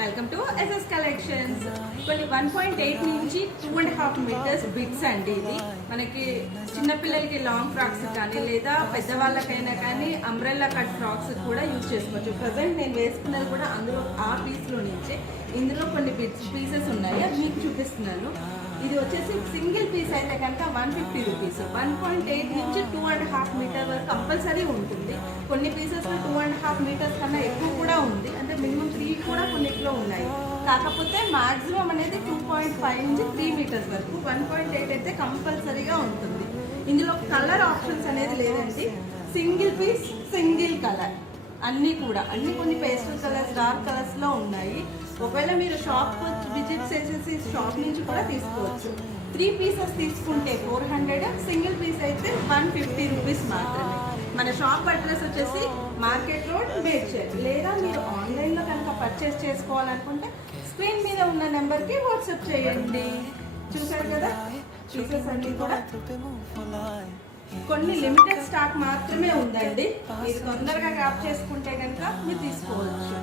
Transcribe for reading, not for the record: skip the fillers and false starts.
Welcome to SS collections. కొన్ని 1.8 నుంచి 2.5 metres bits అండి. ఇది మనకి చిన్నపిల్లలకి లాంగ్ ఫ్రాక్స్ కానీ లేదా పెద్దవాళ్ళకైనా కానీ అంబ్రెల్లా కట్ ఫ్రాక్స్ కూడా యూజ్ చేసుకోవచ్చు. ప్రజెంట్ నేను వేసుకున్నది కూడా అందులో ఆ పీస్లో నుంచే. ఇందులో కొన్ని పీసెస్ ఉన్నాయి, అది మీకు చూపిస్తున్నాను. ఇది వచ్చేసి సింగిల్ పీస్ అయితే కనుక 150 రూపీస్. 1.8 నుంచి 2.5 మీటర్ వరకు కంపల్సరీ ఉంటుంది. కొన్ని పీసెస్లో 2.5 మీటర్స్ కన్నా ఎక్కువ కూడా ఉంది, అంటే మినిమం 3 కూడా కొన్నిట్లో ఉన్నాయి. కాకపోతే మాక్సిమం అనేది 2.5 నుంచి 3 మీటర్స్ వరకు. 1.8 అయితే కంపల్సరీగా ఉంటుంది. ఇందులో కలర్ ఆప్షన్స్ అనేది లేదండి, సింగిల్ పీస్ సింగిల్ కలర్ అన్నీ కొన్ని పేస్టల్ కలర్స్ డార్క్ కలర్స్లో ఉన్నాయి. ఒకవేళ మీరు షాప్ విజిట్ చేసేసి షాప్ నుంచి కూడా తీసుకోవచ్చు. 3 పీసెస్ తీసుకుంటే 400, సింగిల్ పీస్ అయితే 150 రూపీస్ మాత్రమే. మన షాప్ అడ్రస్ వచ్చేసి మార్కెట్ రోడ్, మేడ్చల్. లేదా మీరు ఆన్లైన్లో కనుక పర్చేస్ చేసుకోవాలనుకుంటే స్క్రీన్ మీద ఉన్న నెంబర్కి వాట్సాప్ చేయండి. చూసారు కదా, పీసెస్ అన్నీ కూడా కొన్ని లిమిటెడ్ స్టాక్ మాత్రమే ఉందండి. మీరు తొందరగా గ్రాప్ చేసుకుంటే కనుక మీరు తీసుకోవచ్చు.